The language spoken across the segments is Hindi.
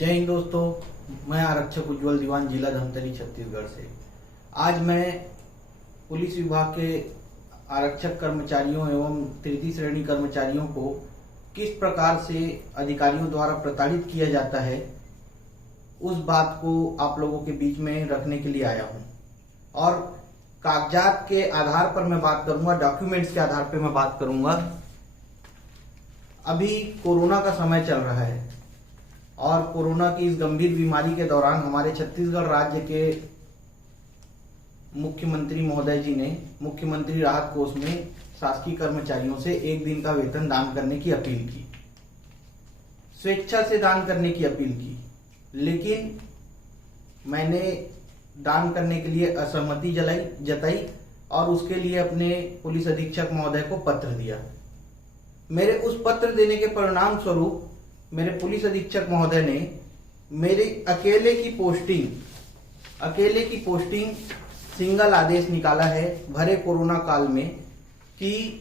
जय हिंद दोस्तों, मैं आरक्षक उज्जवल दीवान, जिला धमतरी, छत्तीसगढ़ से। आज मैं पुलिस विभाग के आरक्षक कर्मचारियों एवं तृतीय श्रेणी कर्मचारियों को किस प्रकार से अधिकारियों द्वारा प्रताड़ित किया जाता है उस बात को आप लोगों के बीच में रखने के लिए आया हूं। और कागजात के आधार पर मैं बात करूंगा, डॉक्यूमेंट्स के आधार पर मैं बात करूंगा। अभी कोरोना का समय चल रहा है और कोरोना की इस गंभीर बीमारी के दौरान हमारे छत्तीसगढ़ राज्य के मुख्यमंत्री महोदय जी ने मुख्यमंत्री राहत कोष में शासकीय कर्मचारियों से एक दिन का वेतन दान करने की अपील की, स्वेच्छा से दान करने की अपील की। लेकिन मैंने दान करने के लिए असहमति जताई और उसके लिए अपने पुलिस अधीक्षक महोदय को पत्र दिया। मेरे उस पत्र देने के परिणाम स्वरूप मेरे पुलिस अधीक्षक महोदय ने मेरे अकेले की पोस्टिंग सिंगल आदेश निकाला है भरे कोरोना काल में कि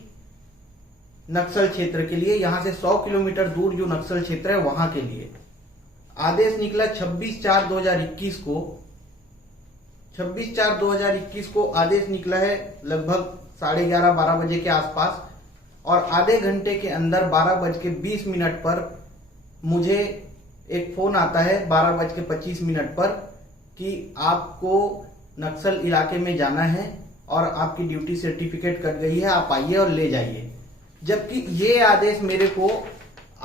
नक्सल क्षेत्र के लिए, यहां से 100 किलोमीटर दूर जो नक्सल क्षेत्र है वहां के लिए आदेश निकला 26/4/2021 को। 26/4/2021 को आदेश निकला है लगभग 11:30-12 बजे के आसपास, और आधे घंटे के अंदर 12:20 पर मुझे एक फोन आता है 12:25 पर कि आपको नक्सल इलाके में जाना है और आपकी ड्यूटी सर्टिफिकेट कट गई है, आप आइए और ले जाइए। जबकि ये आदेश मेरे को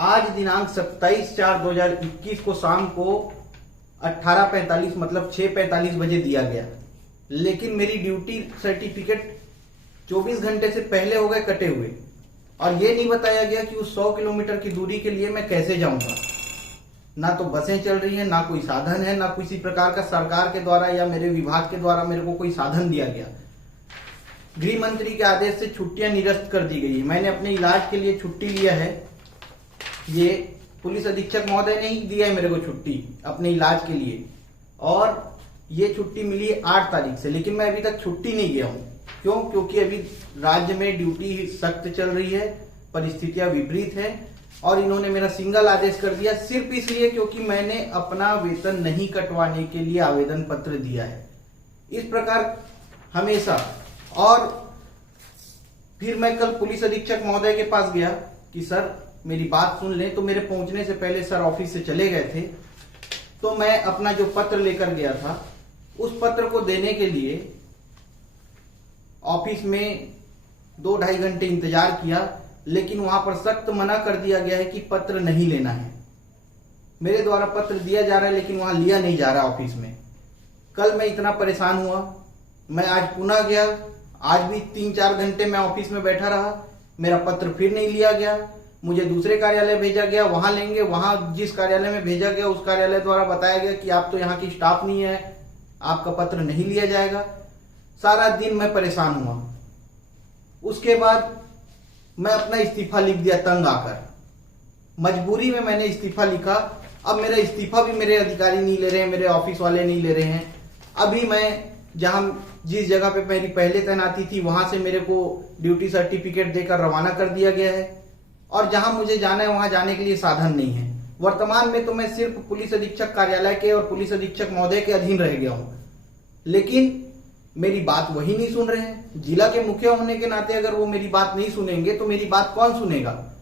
आज दिनांक 27/4/2021 को शाम को 18:45 मतलब 6:45 बजे दिया गया। लेकिन मेरी ड्यूटी सर्टिफिकेट 24 घंटे से पहले हो गए कटे हुए, और ये नहीं बताया गया कि उस 100 किलोमीटर की दूरी के लिए मैं कैसे जाऊंगा। ना तो बसें चल रही हैं, ना कोई साधन है, ना किसी प्रकार का सरकार के द्वारा या मेरे विभाग के द्वारा मेरे को कोई साधन दिया गया। गृह मंत्री के आदेश से छुट्टियां निरस्त कर दी गई। मैंने अपने इलाज के लिए छुट्टी लिया है, ये पुलिस अधीक्षक महोदय ने ही दिया है मेरे को छुट्टी अपने इलाज के लिए, और ये छुट्टी मिली 8 तारीख से। लेकिन मैं अभी तक छुट्टी नहीं गया हूं। क्यों? क्योंकि अभी राज्य में ड्यूटी सख्त चल रही है, परिस्थितियां विपरीत है, और इन्होंने मेरा सिंगल आदेश कर दिया सिर्फ इसलिए क्योंकि मैंने अपना वेतन नहीं कटवाने के लिए आवेदन पत्र दिया है। इस प्रकार हमेशा। और फिर मैं कल पुलिस अधीक्षक महोदय के पास गया कि सर मेरी बात सुन लें। तो मेरे पहुंचने से पहले सर ऑफिस से चले गए थे। तो मैं अपना जो पत्र लेकर गया था उस पत्र को देने के लिए ऑफिस में 2-2.5 घंटे इंतजार किया, लेकिन वहां पर सख्त मना कर दिया गया है कि पत्र नहीं लेना है। मेरे द्वारा पत्र दिया जा रहा है लेकिन वहां लिया नहीं जा रहा ऑफिस में। कल मैं इतना परेशान हुआ, मैं आज पुनः गया। आज भी 3-4 घंटे मैं ऑफिस में बैठा रहा, मेरा पत्र फिर नहीं लिया गया। मुझे दूसरे कार्यालय भेजा गया, वहां लेंगे। वहां जिस कार्यालय में भेजा गया उस कार्यालय द्वारा बताया गया कि आप तो यहाँ की स्टाफ नहीं है, आपका पत्र नहीं लिया जाएगा। सारा दिन मैं परेशान हुआ। उसके बाद मैं अपना इस्तीफा लिख दिया तंग आकर। मजबूरी में मैंने इस्तीफा लिखा। अब मेरा इस्तीफा भी मेरे अधिकारी नहीं ले रहे हैं, मेरे ऑफिस वाले नहीं ले रहे हैं। अभी मैं जिस जगह पे मेरी पहले तैनाती थी वहां से मेरे को ड्यूटी सर्टिफिकेट देकर रवाना कर दिया गया है, और जहां मुझे जाना है वहां जाने के लिए साधन नहीं है। वर्तमान में तो मैं सिर्फ पुलिस अधीक्षक कार्यालय के और पुलिस अधीक्षक महोदय के अधीन रह गया हूं, लेकिन मेरी बात वही नहीं सुन रहे हैं। जिला के मुखिया होने के नाते अगर वो मेरी बात नहीं सुनेंगे तो मेरी बात कौन सुनेगा?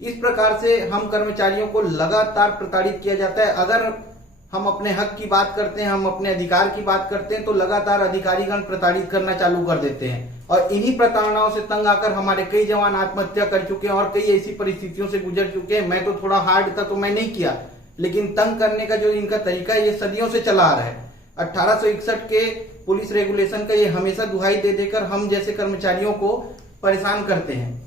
इस प्रकार से हम कर्मचारियों को लगातार प्रताड़ित किया जाता है। अगर हम अपने हक की बात करते हैं, हम अपने अधिकार की बात करते हैं, तो लगातार अधिकारीगण प्रताड़ित करना चालू कर देते हैं। और इन्हीं प्रताड़नाओं से तंग आकर हमारे कई जवान आत्महत्या कर चुके हैं और कई ऐसी परिस्थितियों से गुजर चुके हैं। मैं तो थोड़ा हार्ड था तो मैं नहीं किया, लेकिन तंग करने का जो इनका तरीका है ये सदियों से चला आ रहा है। 1861 के पुलिस रेगुलेशन का ये हमेशा दुहाई दे देकर हम जैसे कर्मचारियों को परेशान करते हैं।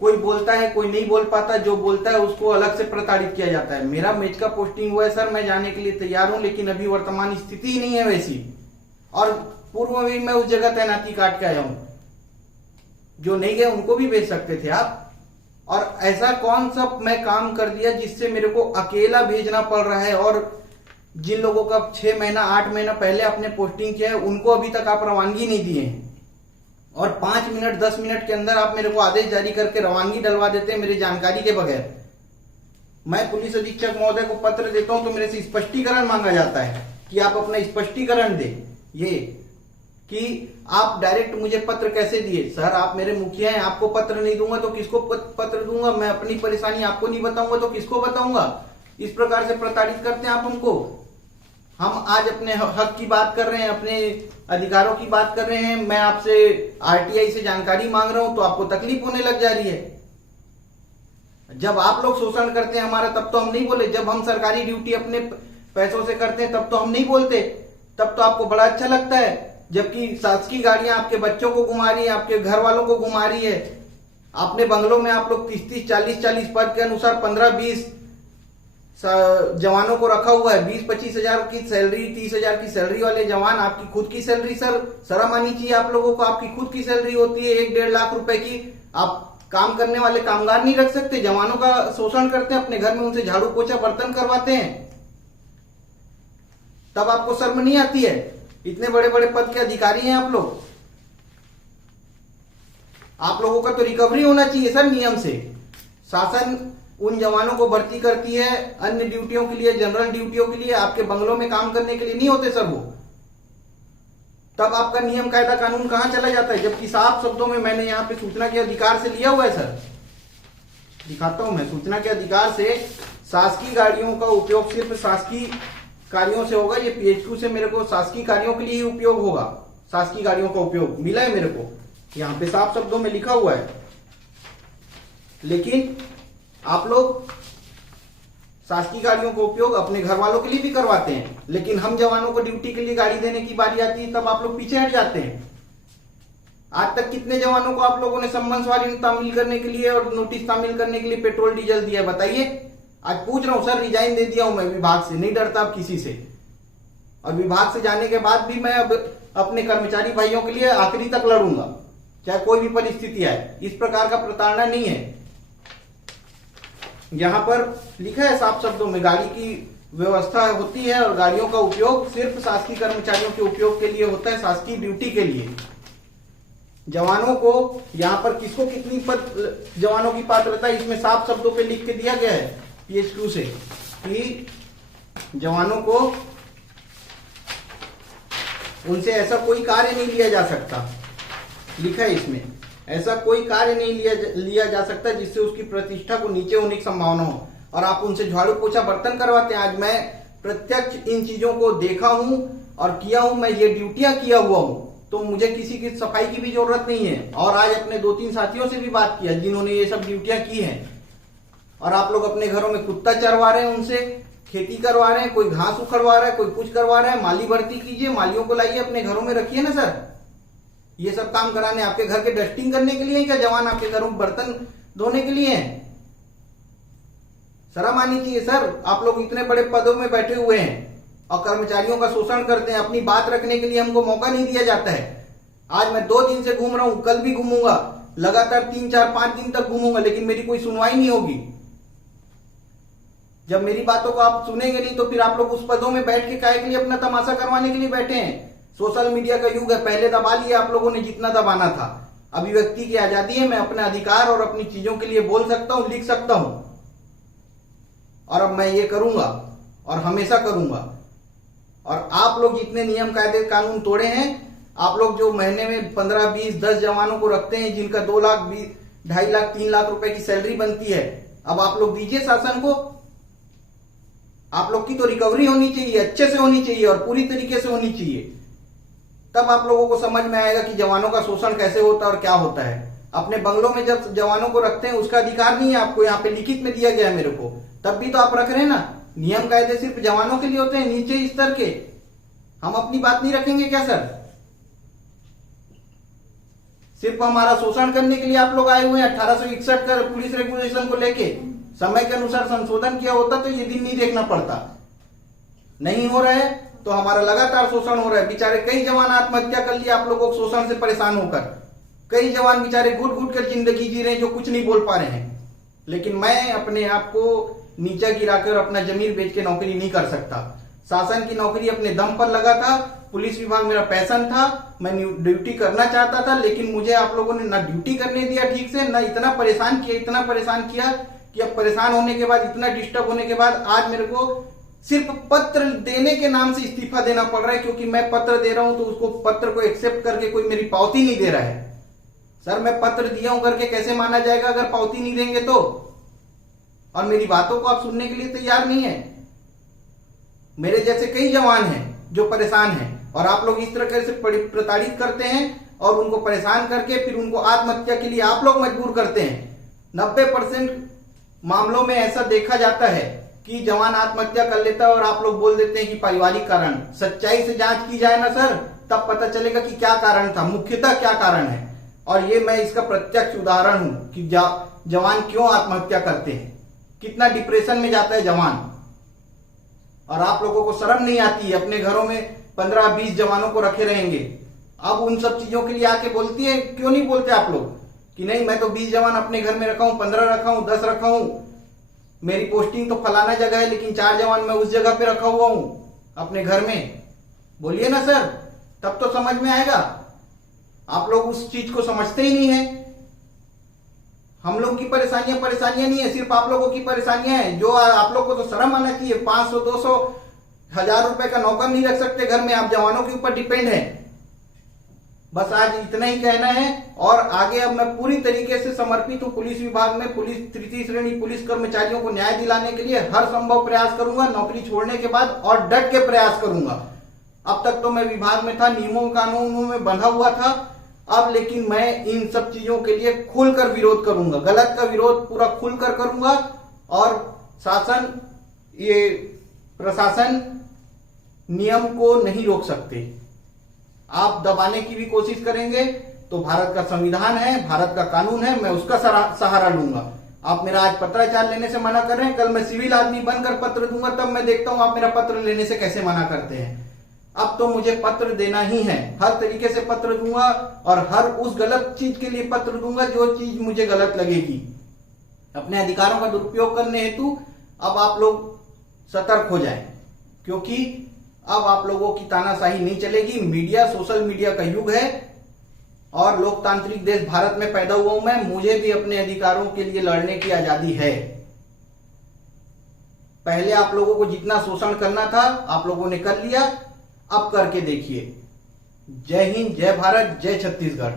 कोई बोलता है, कोई नहीं बोल पाता, जो बोलता है उसको अलग से प्रताड़ित किया जाता है। मेरा मेच का पोस्टिंग हुआ है सर, मैं जाने के लिए तैयार हूं, लेकिन अभी वर्तमान स्थिति ही नहीं है वैसी। और पूर्व में मैं उस जगह तैनाती काट के आया हूं, जो नहीं गए उनको भी भेज सकते थे आप। और ऐसा कौन सा मैं काम कर दिया जिससे मेरे को अकेला भेजना पड़ रहा है? और जिन लोगों का 6 महीना 8 महीना पहले आपने पोस्टिंग किया है उनको अभी तक आप रवानगी नहीं दिए हैं, और 5 मिनट 10 मिनट के अंदर आप मेरे को आदेश जारी करके रवानगी डलवा देते हैं मेरी जानकारी के बगैर। मैं पुलिस अधीक्षक महोदय को पत्र देता हूं तो मेरे से स्पष्टीकरण मांगा जाता है कि आप अपना स्पष्टीकरण दें। ये कि आप डायरेक्ट मुझे पत्र कैसे दिए? सर आप मेरे मुखिया हैं, आपको पत्र नहीं दूंगा तो किसको पत्र दूंगा? मैं अपनी परेशानी आपको नहीं बताऊंगा तो किसको बताऊंगा? इस प्रकार से प्रताड़ित करते हैं आप हमको। हम आज अपने हक की बात कर रहे हैं, अपने अधिकारों की बात कर रहे हैं। मैं आपसे आरटीआई से जानकारी मांग रहा हूं तो आपको तकलीफ होने लग जा रही है। जब आप लोग शोषण करते हैं हमारा तब तो हम नहीं बोले, जब हम सरकारी ड्यूटी अपने पैसों से करते हैं तब तो हम नहीं बोलते, तब तो आपको बड़ा अच्छा लगता है। जबकि शासकीय गाड़ियां आपके बच्चों को घुमा रही है, आपके घर वालों को घुमा रही है। अपने बंगलों में आप लोग 30-30, 40-40 पद के अनुसार 15-20 जवानों को रखा हुआ है। 20-25 हजार की सैलरी, 30 हजार की सैलरी वाले जवान, आपकी खुद की सैलरी। सर शर्म आनी चाहिए आप लोगों को, आपकी खुद की सैलरी होती है 1-1.5 लाख रुपए की। आप काम करने वाले कामगार नहीं रख सकते? जवानों का शोषण करते हैं, अपने घर में उनसे झाड़ू पोछा बर्तन करवाते हैं, तब आपको शर्म नहीं आती है? इतने बड़े बड़े पद के अधिकारी हैं आप लोग। आप लोगों का तो रिकवरी होना चाहिए सर नियम से। शासन उन जवानों को भर्ती करती है अन्य ड्यूटियों के लिए, जनरल ड्यूटियों के लिए, आपके बंगलों में काम करने के लिए नहीं होते सर वो। तब आपका नियम कायदा कानून कहां चला जाता है? जबकि साफ शब्दों में मैंने यहाँ पे सूचना के अधिकार से लिया हुआ है सर, दिखाता हूं मैं। सूचना के अधिकार से शासकीय गाड़ियों का उपयोग सिर्फ शासकीय कार्यों से होगा। ये PHQ से मेरे को शासकीय कार्यों के लिए ही उपयोग होगा। शासकीय गाड़ियों का उपयोग मिला है मेरे को, यहाँ पे साफ शब्दों में लिखा हुआ है। लेकिन आप लोग शासकीय गाड़ियों का उपयोग अपने घर वालों के लिए भी करवाते हैं, लेकिन हम जवानों को ड्यूटी के लिए गाड़ी देने की बारी आती है तब आप लोग पीछे हट जाते हैं। आज तक कितने जवानों को आप लोगों ने सम्मन वारंट तामील करने के लिए और नोटिस तामील करने के लिए पेट्रोल डीजल दिया है बताइए? आज पूछ रहा हूं सर, रिजाइन दे दिया हूं मैं विभाग से, नहीं डरता अब किसी से। और विभाग से जाने के बाद भी मैं अब अपने कर्मचारी भाइयों के लिए आखिरी तक लड़ूंगा, चाहे कोई भी परिस्थिति आए। इस प्रकार का प्रताड़ना नहीं है। यहां पर लिखा है साफ शब्दों में, गाड़ी की व्यवस्था होती है और गाड़ियों का उपयोग सिर्फ शासकीय कर्मचारियों के उपयोग के लिए होता है, शासकीय ड्यूटी के लिए। जवानों को यहाँ पर किसको कितनी पद जवानों की पात्रता इसमें साफ शब्दों पे लिख के दिया गया है PHQ से कि जवानों को उनसे ऐसा कोई कार्य नहीं लिया जा सकता। लिखा है इसमें, ऐसा कोई कार्य नहीं लिया जा सकता जिससे उसकी प्रतिष्ठा को नीचे होने की संभावना हो। और आप उनसे झाड़ू पोछा बर्तन करवाते हैं। आज मैं प्रत्यक्ष इन चीजों को देखा हूं और किया हूं, मैं ये ड्यूटियां किया हुआ हूं, तो मुझे किसी की सफाई की भी जरूरत नहीं है। और आज अपने 2-3 साथियों से भी बात किया जिन्होंने ये सब ड्यूटियां की हैं। और आप लोग अपने घरों में कुत्ता चरवा रहे हैं, उनसे खेती करवा रहे हैं, कोई घास उखड़वा रहा है, कोई कुछ करवा रहा है। माली भर्ती कीजिए, मालियों को लाइए अपने घरों में रखिए ना सर। ये सब काम कराने आपके घर के डस्टिंग करने के लिए क्या जवान आपके घरों में बर्तन धोने के लिए हैं? शर्म आनी चाहिए सर। आप लोग इतने बड़े पदों में बैठे हुए हैं और कर्मचारियों का शोषण करते हैं। अपनी बात रखने के लिए हमको मौका नहीं दिया जाता है। आज मैं 2 दिन से घूम रहा हूं, कल भी घूमूंगा, लगातार 3, 4, 5 दिन तक घूमूंगा, लेकिन मेरी कोई सुनवाई नहीं होगी। जब मेरी बातों को आप सुनेंगे नहीं तो फिर आप लोग उस पदों में बैठ के काहे के लिए अपना तमाशा करवाने के लिए बैठे हैं? सोशल मीडिया का युग है, पहले दबा लिया आप लोगों ने जितना दबाना था। अभिव्यक्ति की आजादी है, मैं अपने अधिकार और अपनी चीजों के लिए बोल सकता हूं, लिख सकता हूं, और अब मैं ये करूंगा और हमेशा करूंगा। और आप लोग जितने नियम कायदे कानून तोड़े हैं, आप लोग जो महीने में 15, 20, 10 जवानों को रखते हैं जिनका 2 लाख, 2.5 लाख, 3 लाख रुपए की सैलरी बनती है, अब आप लोग दीजिए शासन को। आप लोग की तो रिकवरी होनी चाहिए, अच्छे से होनी चाहिए और पूरी तरीके से होनी चाहिए। तब आप लोगों को समझ में आएगा कि जवानों का शोषण कैसे होता है और क्या होता है। अपने बंगलों में जब जवानों को रखते हैं उसका अधिकार नहीं है आपको, यहाँ पे लिखित में दिया गया है मेरे को, तब भी तो आप रख रहे हैं ना। नियम कायदे सिर्फ जवानों के लिए होते हैं, नीचे स्तर के। हम अपनी बात नहीं रखेंगे क्या सर? सिर्फ हमारा शोषण करने के लिए आप लोग आए हुए हैं। 1861 का पुलिस रेगुलेशन को लेके समय के अनुसार संशोधन किया होता तो ये दिन नहीं देखना पड़ता। नहीं हो रहा है तो हमारा लगातार शोषण हो रहा है। बेचारे कई जवान आत्महत्या कर लिए आप लोगों को शोषण से परेशान होकर। कई जवान बेचारे घुट घुट कर जिंदगी जी रहे हैं जो कुछ नहीं बोल पा रहे हैं। लेकिन मैं अपने आप को नीचा गिराकर अपना जमीन बेच के नौकरी नहीं कर सकता। शासन की नौकरी अपने दम पर लगा था, पुलिस विभाग मेरा पैशन था, मैं ड्यूटी करना चाहता था, लेकिन मुझे आप लोगों ने ना ड्यूटी करने दिया ठीक से, ना इतना परेशान किया कि अब परेशान होने के बाद, इतना डिस्टर्ब होने के बाद आज मेरे को सिर्फ पत्र देने के नाम से इस्तीफा देना पड़ रहा है, क्योंकि मैं पत्र दे रहा हूं तो उसको पत्र को एक्सेप्ट करके कोई मेरी पावती नहीं दे रहा है। सर मैं पत्र दिया हूं करके कैसे माना जाएगा अगर पावती नहीं देंगे तो? और मेरी बातों को आप सुनने के लिए तैयार नहीं है। मेरे जैसे कई जवान हैं जो परेशान हैं, और आप लोग इस तरह से प्रताड़ित करते हैं और उनको परेशान करके फिर उनको आत्महत्या के लिए आप लोग मजबूर करते हैं। 90% मामलों में ऐसा देखा जाता है कि जवान आत्महत्या कर लेता है और आप लोग बोल देते हैं कि पारिवारिक कारण। सच्चाई से जांच की जाए ना सर, तब पता चलेगा कि क्या कारण था, मुख्यतः क्या कारण है। और ये मैं इसका प्रत्यक्ष उदाहरण हूं कि जवान क्यों आत्महत्या करते हैं, कितना डिप्रेशन में जाता है जवान। और आप लोगों को शर्म नहीं आती है, अपने घरों में 15-20 जवानों को रखे रहेंगे। अब उन सब चीजों के लिए आके बोलती है, क्यों नहीं बोलते आप लोग कि नहीं मैं तो 20 जवान अपने घर में रखा हूं, 15 रखा हूं, 10 रखा हूं, मेरी पोस्टिंग तो फलाना जगह है लेकिन 4 जवान मैं उस जगह पे रखा हुआ हूं अपने घर में। बोलिए ना सर, तब तो समझ में आएगा। आप लोग उस चीज को समझते ही नहीं है। हम लोग की परेशानियां नहीं है, सिर्फ आप लोगों की परेशानियां हैं। जो आप लोग को तो शर्म आना चाहिए। 500, 200, 1000 रुपए का नौकर नहीं रख सकते घर में, आप जवानों के ऊपर डिपेंड है। बस आज इतना ही कहना है। और आगे अब मैं पूरी तरीके से समर्पित हूं पुलिस विभाग में। पुलिस तृतीय श्रेणी पुलिस कर्मचारियों को न्याय दिलाने के लिए हर संभव प्रयास करूंगा, नौकरी छोड़ने के बाद, और डट के प्रयास करूंगा। अब तक तो मैं विभाग में था, नियमों कानूनों में बंधा हुआ था, अब लेकिन मैं इन सब चीजों के लिए खुलकर विरोध करूंगा। गलत का विरोध पूरा खुलकर करूंगा। और शासन, ये प्रशासन नियम को नहीं रोक सकते। आप दबाने की भी कोशिश करेंगे तो भारत का संविधान है, भारत का कानून है, मैं उसका सहारा लूंगा। आप मेरा आज पत्राचार लेने से मना कर रहे हैं, कल मैं सिविल आदमी बनकर पत्र दूंगा, तब मैं देखता हूं आप मेरा पत्र लेने से कैसे मना करते हैं। अब तो मुझे पत्र देना ही है, हर तरीके से पत्र दूंगा और हर उस गलत चीज के लिए पत्र दूंगा जो चीज मुझे गलत लगेगी। अपने अधिकारों का दुरुपयोग करने हेतु अब आप लोग सतर्क हो जाएं, क्योंकि अब आप लोगों की तानाशाही नहीं चलेगी। मीडिया, सोशल मीडिया का युग है और लोकतांत्रिक देश भारत में पैदा हुआ हूं मैं, मुझे भी अपने अधिकारों के लिए लड़ने की आजादी है। पहले आप लोगों को जितना शोषण करना था आप लोगों ने कर लिया, अब करके देखिए। जय हिंद, जय भारत, जय छत्तीसगढ़।